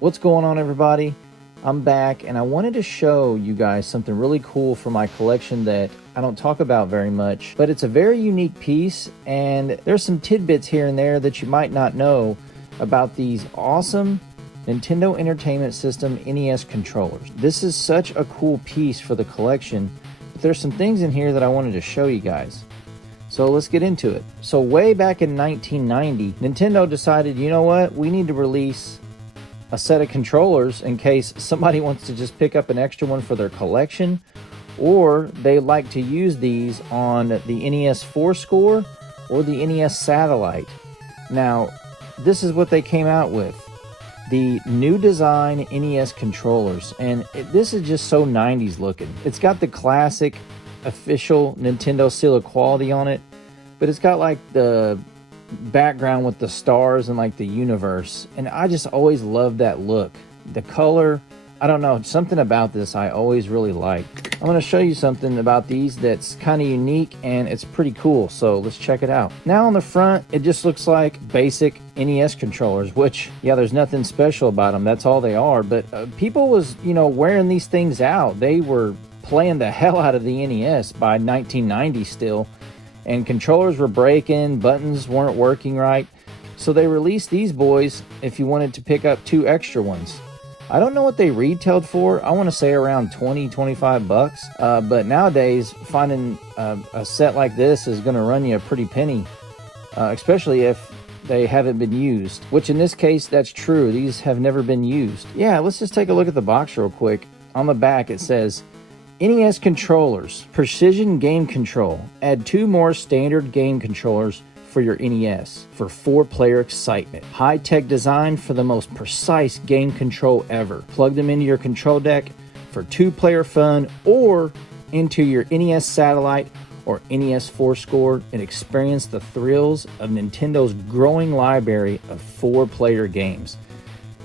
What's going on, everybody? I'm back and I wanted to show you guys something really cool for my collection that I don't talk about very much, but it's a very unique piece, and there's some tidbits here and there that you might not know about these awesome Nintendo Entertainment System NES controllers. This is such a cool piece for the collection, but there's some things in here that I wanted to show you guys. So let's get into it. So way back in 1990, Nintendo decided, you know what, we need to release a set of controllers in case somebody wants to just pick up an extra one for their collection, or they like to use these on the NES 4-score or the NES Satellite. Now, this is what they came out with. The new design NES controllers, and this is just so 90s looking. It's got the classic official Nintendo seal of quality on it, but it's got like the background with the stars and like the universe, and I just always loved that look. The color, I don't know, something about this I always really liked. I'm going to show you something about these that's kind of unique and it's pretty cool, so let's check it out. Now on the front, it just looks like basic NES controllers, which, yeah, there's nothing special about them, that's all they are, but people was, you know, wearing these things out. They were playing the hell out of the NES by 1990 still, and controllers were breaking, buttons weren't working right, so they released these boys if you wanted to pick up 2 extra ones. I don't know what they retailed for. I want to say around 20-25 bucks, but nowadays finding a set like this is going to run you a pretty penny, especially if they haven't been used, which in this case, that's true. These have never been used. Yeah, let's just take a look at the box real quick. On the back it says, NES controllers, precision game control. Add 2 more standard game controllers for your NES for 4-player excitement. High-tech design for the most precise game control ever. Plug them into your control deck for 2-player fun, or into your NES Satellite or NES 4-score, and experience the thrills of Nintendo's growing library of 4-player games.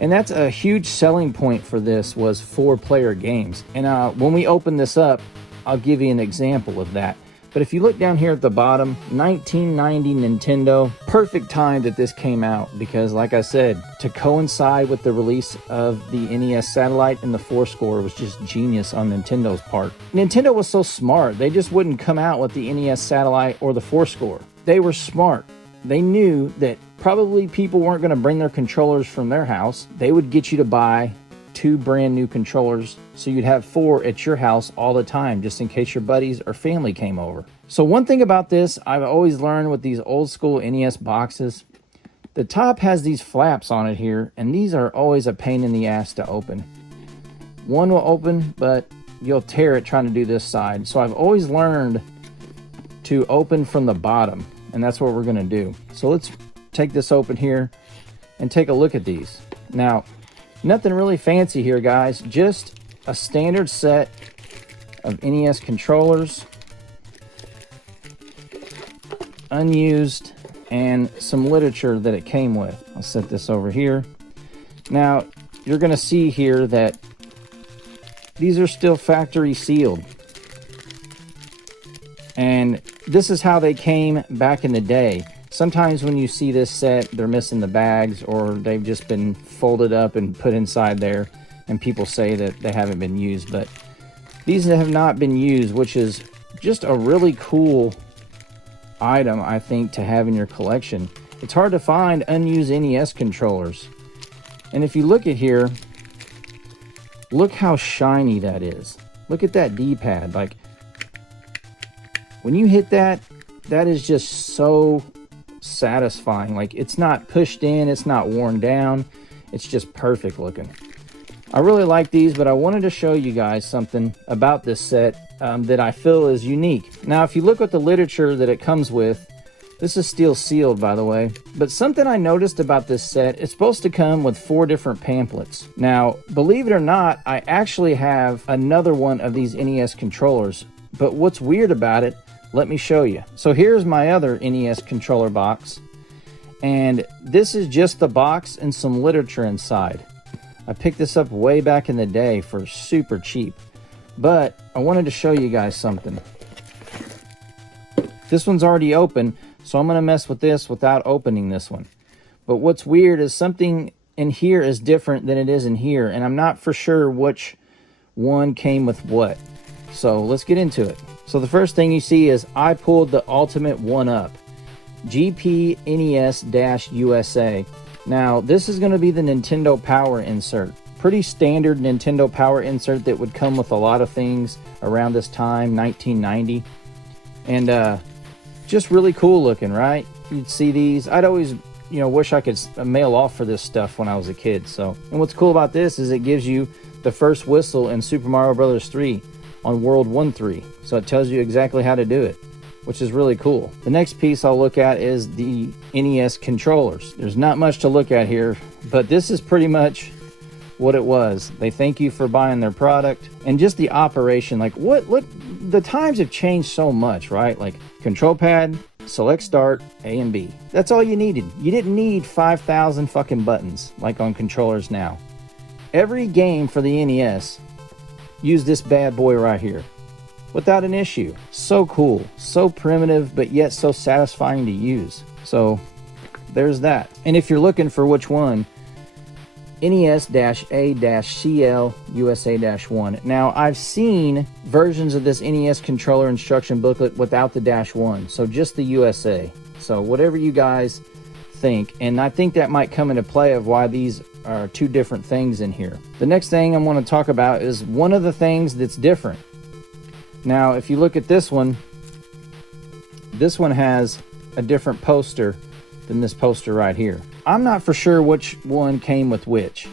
And that's a huge selling point for this, was 4-player games. And when we open this up, I'll give you an example of that. But if you look down here at the bottom, 1990 Nintendo, perfect time that this came out, because like I said, to coincide with the release of the NES Satellite and the 4-score was just genius on Nintendo's part. Nintendo was so smart, they just wouldn't come out with the NES Satellite or the 4-score. They were smart. They knew that probably people weren't going to bring their controllers from their house. They would get you to buy 2 brand new controllers, so you'd have 4 at your house all the time, just in case your buddies or family came over. So one thing about this I've always learned with these old school NES boxes, the top has these flaps on it here, and these are always a pain in the ass to open. One will open, but you'll tear it trying to do this side. So I've always learned to open from the bottom, and that's what we're going to do. So let's take this open here and take a look at these. Now, nothing really fancy here, guys, just a standard set of NES controllers, unused, and some literature that it came with. I'll set this over here. Now, you're going to see here that these are still factory sealed. And this is how they came back in the day. Sometimes when you see this set, they're missing the bags, or they've just been folded up and put inside there, and people say that they haven't been used, but these have not been used, which is just a really cool item, I think, to have in your collection. It's hard to find unused NES controllers. And if you look at here, look how shiny that is. Look at that D-pad. Like, when you hit that, that is just so satisfying. Like, it's not pushed in, it's not worn down, it's just perfect looking. I really like these, but I wanted to show you guys something about this set that I feel is unique. Now, if you look at the literature that it comes with, this is still sealed, by the way, but something I noticed about this set, it's supposed to come with 4 different pamphlets. Now, believe it or not, I actually have another one of these NES controllers, but what's weird about it, let me show you. So here's my other NES controller box, and this is just the box and some literature inside. I picked this up way back in the day for super cheap, but I wanted to show you guys something. This one's already open, so I'm going to mess with this without opening this one. But what's weird is something in here is different than it is in here, and I'm not for sure which one came with what. So let's get into it. So the first thing you see is I pulled the Ultimate 1-Up GP NES-USA. Now this is going to be the Nintendo Power insert. Pretty standard Nintendo Power insert that would come with a lot of things around this time, 1990. And just really cool looking, right? You'd see these. I'd always, wish I could mail off for this stuff when I was a kid. So, and what's cool about this is it gives you the first whistle in Super Mario Bros. 3 on World 1-3. So it tells you exactly how to do it, which is really cool. The next piece I'll look at is the NES controllers. There's not much to look at here, but this is pretty much what it was. They thank you for buying their product, and just the operation, like what the times have changed so much, right? Like control pad, select start, A and B. That's all you needed. You didn't need 5,000 fucking buttons like on controllers now. Every game for the NES used this bad boy right here without an issue. So cool, so primitive, but yet so satisfying to use. So there's that. And if you're looking for which one, NES-A-CL USA-1. Now, I've seen versions of this NES controller instruction booklet without the -1, so just the USA. So whatever you guys think, and I think that might come into play of why these are two different things in here. The next thing I want to talk about is one of the things that's different. Now, if you look at this one has a different poster than this poster right here. I'm not for sure which one came with which.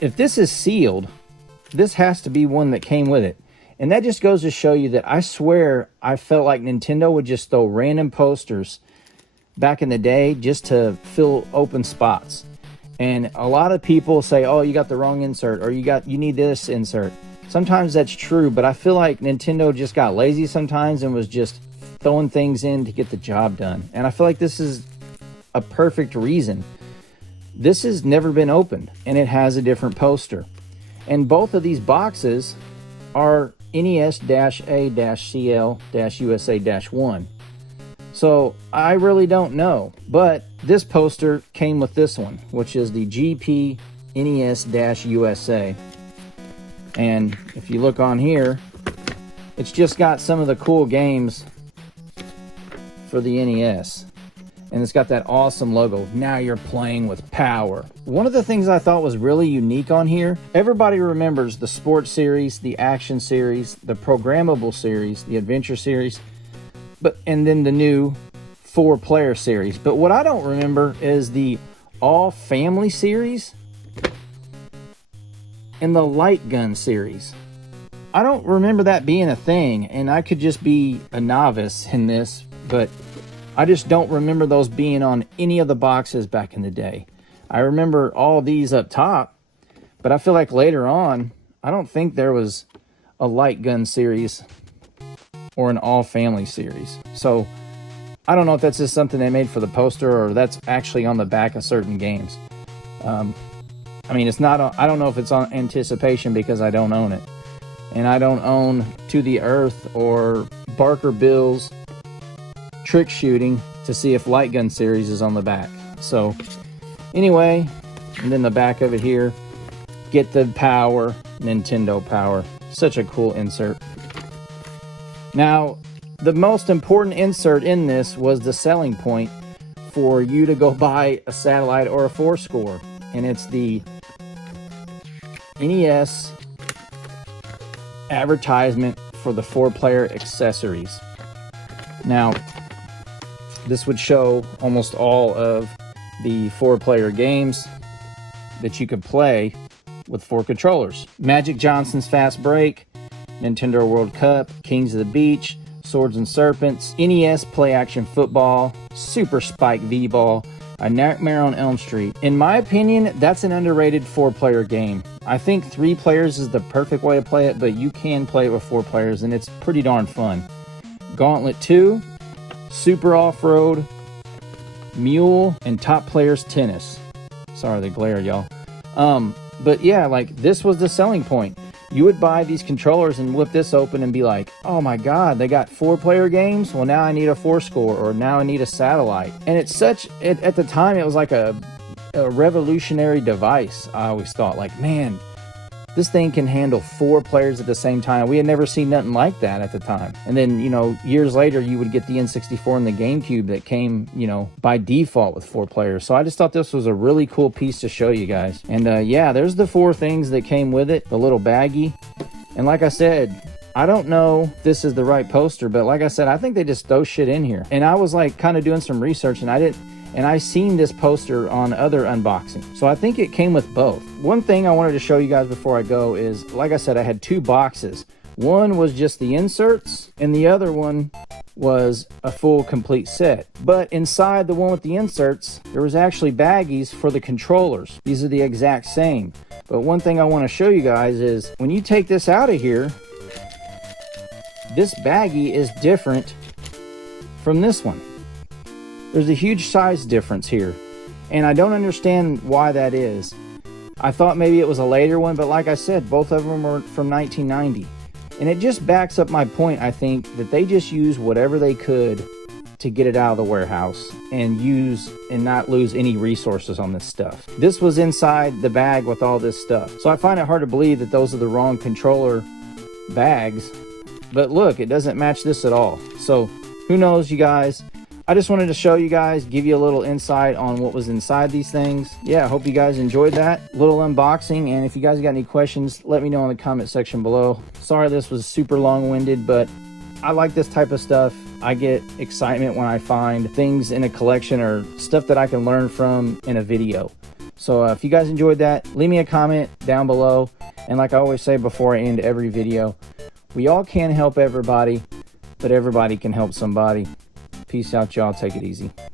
If this is sealed, this has to be one that came with it. And that just goes to show you that I swear I felt like Nintendo would just throw random posters back in the day just to fill open spots. And a lot of people say, oh, you got the wrong insert, or you need this insert. Sometimes that's true, but I feel like Nintendo just got lazy sometimes and was just throwing things in to get the job done. And I feel like this is a perfect reason. This has never been opened, and it has a different poster. And both of these boxes are NES-A-CL-USA-1. So I really don't know, but this poster came with this one, which is the GP NES-USA. And if you look on here, it's just got some of the cool games for the NES. And it's got that awesome logo. Now you're playing with power. One of the things I thought was really unique on here, everybody remembers the sports series, the action series, the programmable series, the adventure series, and then the new 4-player series. But what I don't remember is the all family series and the light gun series. I don't remember that being a thing, and I could just be a novice in this, but I just don't remember those being on any of the boxes back in the day. I remember all these up top, but I feel like later on, I don't think there was a light gun series or an all family series. So I don't know if that's just something they made for the poster or that's actually on the back of certain games. I mean, it's not, I don't know if it's on Anticipation because I don't own it. And I don't own To the Earth or Barker Bill's Trick Shooting to see if light gun series is on the back. So anyway, and then the back of it here, get the power, Nintendo Power. Such a cool insert. Now, the most important insert in this was the selling point for you to go buy a satellite or a 4-score, and it's the NES advertisement for the 4-player accessories. Now, this would show almost all of the 4-player games that you could play with 4 controllers. Magic Johnson's Fast Break, Nintendo World Cup, Kings of the Beach, Swords and Serpents, NES Play Action Football, Super Spike V-Ball, A Nightmare on Elm Street. In my opinion, that's an underrated 4-player game. I think 3 players is the perfect way to play it, but you can play it with 4 players, and it's pretty darn fun. Gauntlet 2, Super Off-Road, Mule, and Top Players Tennis. Sorry, the glare, y'all. But yeah, like, this was the selling point. You would buy these controllers and whip this open and be like, oh my God, they got 4-player games? Well, now I need a 4-score, or now I need a satellite. And it's such, at the time, it was like a a revolutionary device. I always thought, like, man, this thing can handle 4 players at the same time. We had never seen nothing like that at the time. And then, you know, years later, you would get the N64 and the GameCube that came, you know, by default with 4 players. So I just thought this was a really cool piece to show you guys. And yeah, there's the 4 things that came with it, the little baggie. And like I said, I don't know if this is the right poster, but like I said, I think they just throw shit in here. And I was like kind of doing some research, and I seen this poster on other unboxing. So I think it came with both. One thing I wanted to show you guys before I go is, like I said, I had 2 boxes. One was just the inserts, and the other one was a full complete set. But inside the one with the inserts, there was actually baggies for the controllers. These are the exact same. But one thing I want to show you guys is, when you take this out of here, this baggie is different from this one. There's a huge size difference here, and I don't understand why that is. I thought maybe it was a later one, but like I said, both of them were from 1990. And it just backs up my point, I think, that they just used whatever they could to get it out of the warehouse and not lose any resources on this stuff. This was inside the bag with all this stuff. So I find it hard to believe that those are the wrong controller bags. But look, it doesn't match this at all. So who knows, you guys? I just wanted to show you guys, give you a little insight on what was inside these things. Yeah, I hope you guys enjoyed that little unboxing. And if you guys got any questions, let me know in the comment section below. Sorry this was super long-winded, but I like this type of stuff. I get excitement when I find things in a collection or stuff that I can learn from in a video. So if you guys enjoyed that, leave me a comment down below. And like I always say before I end every video, we all can't help everybody, but everybody can help somebody. Peace out, y'all. Take it easy.